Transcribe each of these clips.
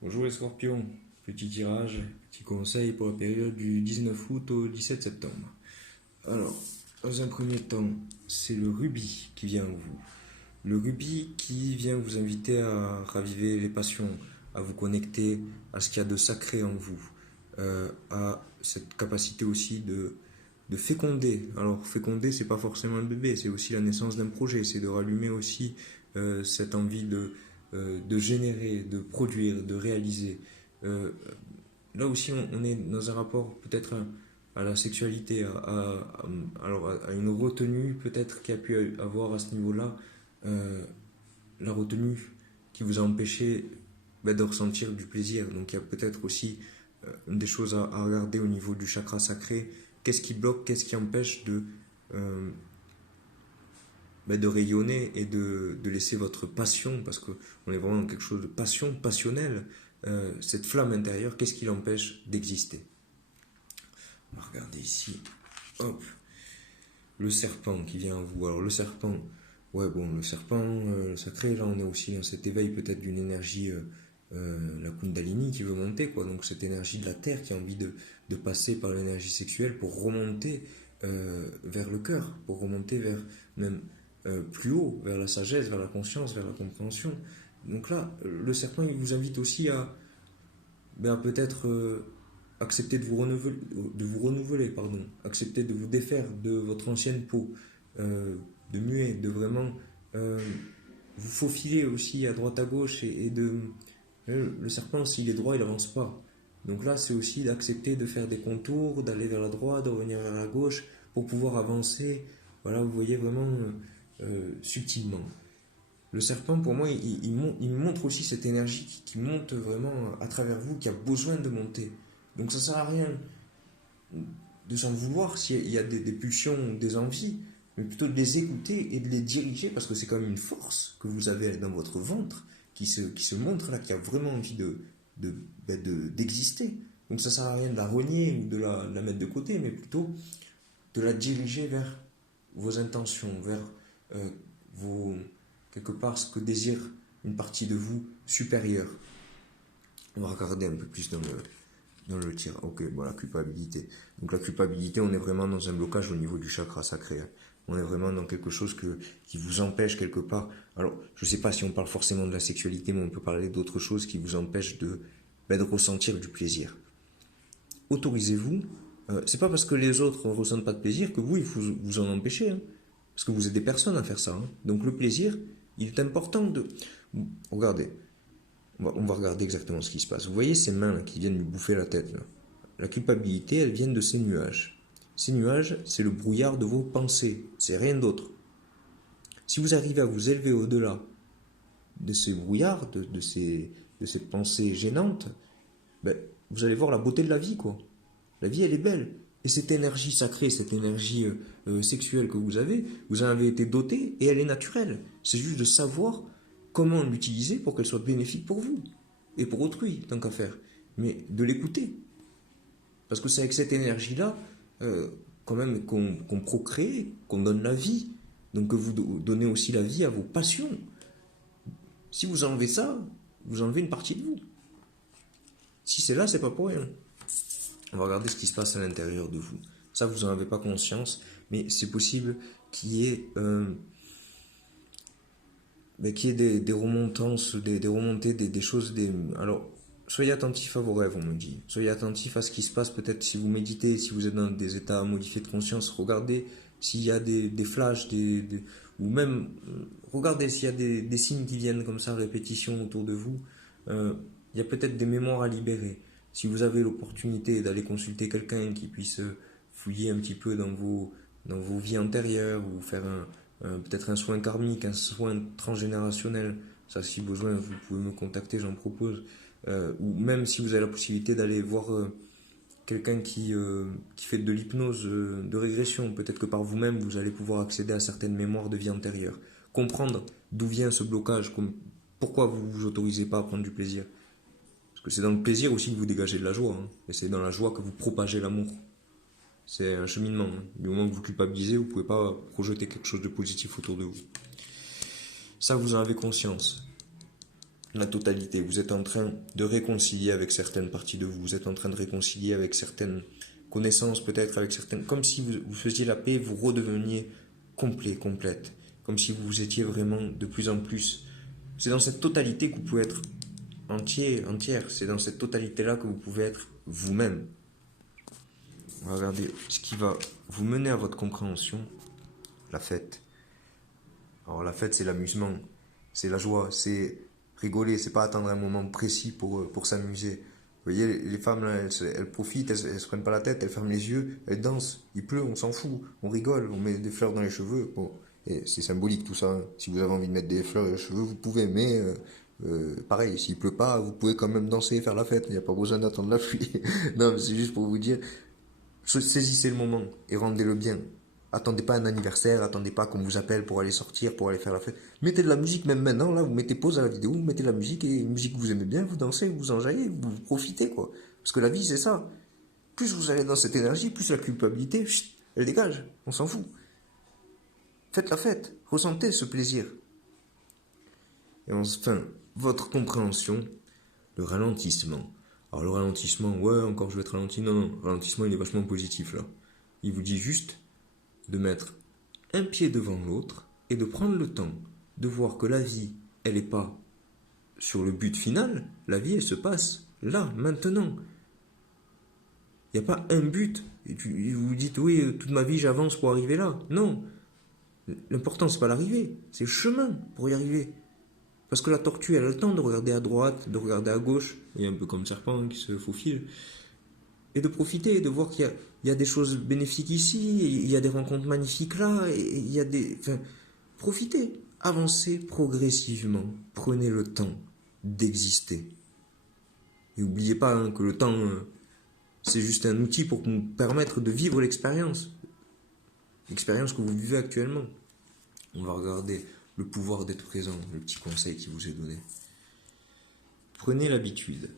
Bonjour les scorpions, petit tirage, petit conseil pour la période du 19 août au 17 septembre. Alors, dans un premier temps, c'est le rubis qui vient à vous. Le rubis qui vient vous inviter à raviver les passions, à vous connecter à ce qu'il y a de sacré en vous, à cette capacité aussi de féconder. Alors, féconder, c'est pas forcément un bébé, c'est aussi la naissance d'un projet, c'est de rallumer aussi cette envie de générer, de produire, de réaliser. Euh, Là aussi, on est dans un rapport peut-être à la sexualité, alors à une retenue peut-être qu'il y a pu avoir à ce niveau-là, euh, la retenue qui vous a empêché de ressentir du plaisir. Donc il y a peut-être aussi des choses à regarder au niveau du chakra sacré. Qu'est-ce qui bloque, qu'est-ce qui empêche euh, de rayonner et de laisser votre passion, parce qu'on est vraiment dans quelque chose de passion, passionnel, cette flamme intérieure, qu'est-ce qui l'empêche d'exister? On va regarder ici, hop, le serpent qui vient à vous. Alors le serpent, ouais bon, le serpent sacré, là on est aussi dans cet éveil peut-être d'une énergie, la Kundalini qui veut monter, quoi. Donc cette énergie de la terre qui a envie de passer par l'énergie sexuelle pour remonter vers le cœur, pour remonter vers même plus haut, vers la sagesse, vers la conscience, vers la compréhension. Donc là, le serpent, il vous invite aussi à peut-être accepter de vous renouveler, pardon, accepter de vous défaire de votre ancienne peau, de muer, de vraiment euh, vous faufiler aussi à droite à gauche et de... Le serpent, s'il est droit, il avance pas. Donc là, c'est aussi d'accepter de faire des contours, d'aller vers la droite, de revenir vers la gauche, pour pouvoir avancer. Voilà, vous voyez vraiment subtilement. Le serpent, pour moi, il montre aussi cette énergie qui monte vraiment à travers vous, qui a besoin de monter. Donc ça sert à rien de s'en vouloir s'il y a des pulsions, des envies, mais plutôt de les écouter et de les diriger, parce que c'est quand même une force que vous avez dans votre ventre qui se montre là, qui a vraiment envie d'exister. Donc ça sert à rien de la renier ou de la mettre de côté, mais plutôt de la diriger vers vos intentions, vers euh, vos, quelque part ce que désire une partie de vous supérieure. On va regarder un peu plus dans le tir. Ok, bon, la culpabilité. Donc la culpabilité, on est vraiment dans un blocage au niveau du chakra sacré, hein. On est vraiment dans quelque chose qui vous empêche quelque part. Alors, je ne sais pas si on parle forcément de la sexualité, mais on peut parler d'autres choses qui vous empêchent de ressentir du plaisir. Autorisez-vous. C'est pas parce que les autres ne ressentent pas de plaisir que vous, il faut vous en empêcher, hein. Parce que vous êtes des personnes à faire ça, hein. Donc le plaisir, il est important de... Regardez, on va regarder exactement ce qui se passe. Vous voyez ces mains là, qui viennent lui bouffer la tête là. La culpabilité, elle vient de ces nuages. Ces nuages, c'est le brouillard de vos pensées. C'est rien d'autre. Si vous arrivez à vous élever au-delà de ces brouillards, de ces pensées gênantes, ben, vous allez voir la beauté de la vie, quoi. La vie, elle est belle. Et cette énergie sacrée, cette énergie sexuelle que vous en avez été doté et elle est naturelle. C'est juste de savoir comment l'utiliser pour qu'elle soit bénéfique pour vous et pour autrui, tant qu'à faire. Mais de l'écouter. Parce que c'est avec cette énergie-là, quand même, qu'on procrée, qu'on donne la vie. Donc que vous donnez aussi la vie à vos passions. Si vous enlevez ça, vous enlevez une partie de vous. Si c'est là, c'est pas pour rien. On va regarder ce qui se passe à l'intérieur de vous. Ça, vous n'en avez pas conscience, mais c'est possible qu'il y ait, des remontances, des remontées, des choses. Alors, soyez attentif à vos rêves, on me dit. Soyez attentif à ce qui se passe, peut-être si vous méditez, si vous êtes dans des états modifiés de conscience. Regardez s'il y a des flashs, ou même, regardez s'il y a des signes qui viennent comme ça, répétition autour de vous. Il y a peut-être des mémoires à libérer. Si vous avez l'opportunité d'aller consulter quelqu'un qui puisse fouiller un petit peu dans vos vies antérieures ou faire peut-être un soin karmique, un soin transgénérationnel, ça si besoin vous pouvez me contacter, j'en propose. Ou même si vous avez la possibilité d'aller voir quelqu'un qui fait de l'hypnose de régression, peut-être que par vous-même vous allez pouvoir accéder à certaines mémoires de vie antérieure. Comprendre d'où vient ce blocage, pourquoi vous vous autorisez pas à prendre du plaisir. Parce que c'est dans le plaisir aussi que vous dégagez de la joie, hein. Et c'est dans la joie que vous propagez l'amour. C'est un cheminement, hein. Du moment que vous culpabilisez, vous ne pouvez pas projeter quelque chose de positif autour de vous. Ça, vous en avez conscience. la totalité. Vous êtes en train de réconcilier avec certaines parties de vous. Vous êtes en train de réconcilier avec certaines connaissances, peut-être avec certaines... Comme si vous faisiez la paix, vous redeveniez complet, complète. Comme si vous étiez vraiment de plus en plus. C'est dans cette totalité que vous pouvez être entier, entière. C'est dans cette totalité-là que vous pouvez être vous-même. On va regarder ce qui va vous mener à votre compréhension. La fête. Alors la fête, c'est l'amusement, c'est la joie, c'est rigoler, c'est pas attendre un moment précis pour s'amuser. Vous voyez, les femmes, là, elles profitent, elles se prennent pas la tête, elles ferment les yeux, elles dansent, il pleut, on s'en fout, on rigole, on met des fleurs dans les cheveux. Bon, et c'est symbolique tout ça, hein. Si vous avez envie de mettre des fleurs dans les cheveux, vous pouvez, mais pareil, s'il pleut pas, vous pouvez quand même danser et faire la fête, il n'y a pas besoin d'attendre la pluie. Non, mais c'est juste pour vous dire, saisissez le moment et rendez-le bien. Attendez pas un anniversaire, attendez pas qu'on vous appelle pour aller sortir, pour aller faire la fête. Mettez de la musique même maintenant, là, vous mettez pause à la vidéo, vous mettez de la musique et une musique que vous aimez bien, vous dansez, vous enjaillez, vous profitez, quoi. Parce que la vie, c'est ça. Plus vous allez dans cette énergie, plus la culpabilité, chut, elle dégage, on s'en fout. Faites la fête, ressentez ce plaisir. Et enfin, votre compréhension, le ralentissement. Alors le ralentissement, ouais, encore je vais être ralenti. Non, non, le ralentissement, il est vachement positif, là. Il vous dit juste de mettre un pied devant l'autre et de prendre le temps de voir que la vie, elle n'est pas sur le but final, la vie, elle se passe là, maintenant. Il n'y a pas un but. Et vous vous dites, oui, toute ma vie, j'avance pour arriver là. Non. L'important, c'est pas l'arrivée, c'est le chemin pour y arriver. Parce que la tortue, elle a le temps de regarder à droite, de regarder à gauche, il y a un peu comme le serpent qui se faufile, et de profiter, de voir qu'il y a des choses bénéfiques ici, il y a des rencontres magnifiques là, et il y a des... Enfin, profitez, avancez progressivement, prenez le temps d'exister. Et n'oubliez pas hein, que le temps, c'est juste un outil pour nous permettre de vivre l'expérience que vous vivez actuellement. On va regarder le pouvoir d'être présent, le petit conseil qui vous est donné. Prenez l'habitude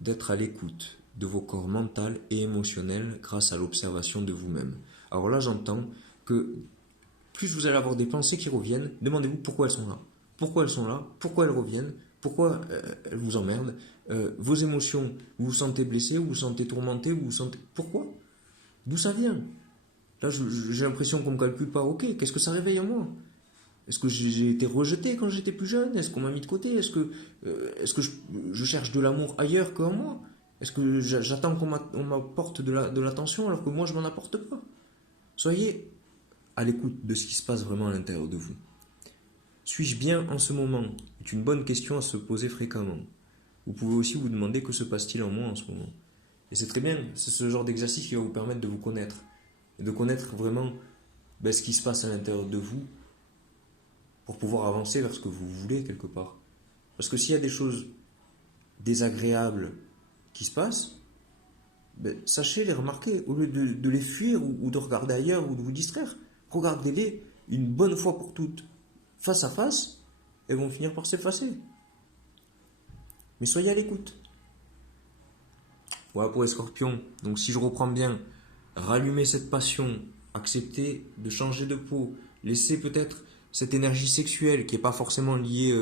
d'être à l'écoute de vos corps mental et émotionnel grâce à l'observation de vous-même. Alors là, j'entends que plus vous allez avoir des pensées qui reviennent, demandez-vous pourquoi elles sont là. Pourquoi elles sont là, pourquoi elles reviennent, pourquoi elles vous emmerdent. Vos émotions, vous vous sentez blessé, vous vous sentez tourmenté, vous vous sentez... Pourquoi? D'où ça vient? Là, j'ai l'impression qu'on ne me calcule pas. Ok, qu'est-ce que ça réveille en moi? Est-ce que j'ai été rejeté quand j'étais plus jeune? Est-ce qu'on m'a mis de côté? Est-ce que je cherche de l'amour ailleurs qu'en moi? Est-ce que j'attends qu'on m'apporte de l'attention alors que moi je m'en apporte pas? Soyez à l'écoute de ce qui se passe vraiment à l'intérieur de vous. Suis-je bien en ce moment? C'est une bonne question à se poser fréquemment. Vous pouvez aussi vous demander que se passe-t-il en moi en ce moment? Et c'est très bien, c'est ce genre d'exercice qui va vous permettre de vous connaître. Et de connaître vraiment ce qui se passe à l'intérieur de vous pour pouvoir avancer vers ce que vous voulez quelque part. Parce que s'il y a des choses désagréables qui se passent, sachez les remarquer. Au lieu de les fuir ou de regarder ailleurs ou de vous distraire, regardez-les une bonne fois pour toutes, face à face, elles vont finir par s'effacer. Mais soyez à l'écoute. Voilà pour les scorpions. Donc si je reprends bien, rallumez cette passion, acceptez de changer de peau, laissez peut-être cette énergie sexuelle qui n'est pas forcément liée,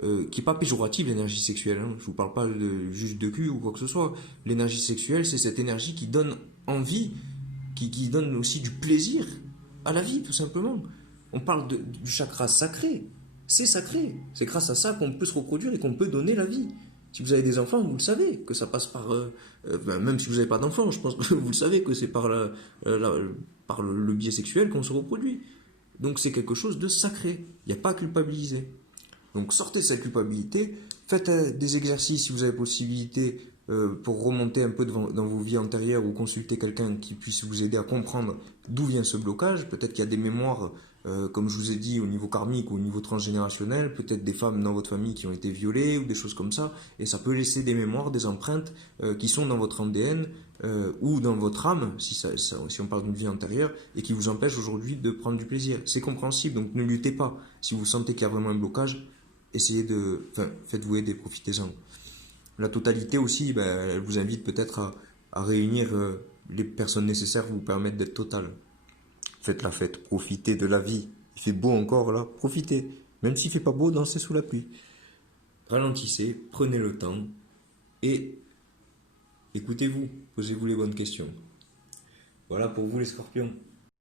qui n'est pas péjorative, l'énergie sexuelle. Hein. Je ne vous parle pas juste de cul ou quoi que ce soit. L'énergie sexuelle, c'est cette énergie qui donne envie, qui donne aussi du plaisir à la vie, tout simplement. On parle du chakra sacré. C'est sacré. C'est grâce à ça qu'on peut se reproduire et qu'on peut donner la vie. Si vous avez des enfants, vous le savez, que ça passe par... même si vous n'avez pas d'enfants, je pense que vous le savez, que c'est par le biais sexuel qu'on se reproduit. Donc c'est quelque chose de sacré. Il n'y a pas à culpabiliser. Donc sortez cette culpabilité, faites des exercices si vous avez possibilité pour remonter un peu dans vos vies antérieures ou consulter quelqu'un qui puisse vous aider à comprendre d'où vient ce blocage. Peut-être qu'il y a des mémoires, comme je vous ai dit, au niveau karmique ou au niveau transgénérationnel, peut-être des femmes dans votre famille qui ont été violées ou des choses comme ça, et ça peut laisser des mémoires, des empreintes qui sont dans votre ADN ou dans votre âme, si on parle d'une vie antérieure, et qui vous empêchent aujourd'hui de prendre du plaisir. C'est compréhensible, donc ne luttez pas. Si vous sentez qu'il y a vraiment un blocage, faites-vous aider, profitez-en. La totalité aussi, elle vous invite peut-être à réunir les personnes nécessaires pour vous permettre d'être total. Faites la fête, profitez de la vie. Il fait beau encore là, profitez. Même s'il ne fait pas beau, dansez sous la pluie. ralentissez, prenez le temps et écoutez-vous, posez-vous les bonnes questions. Voilà pour vous les scorpions.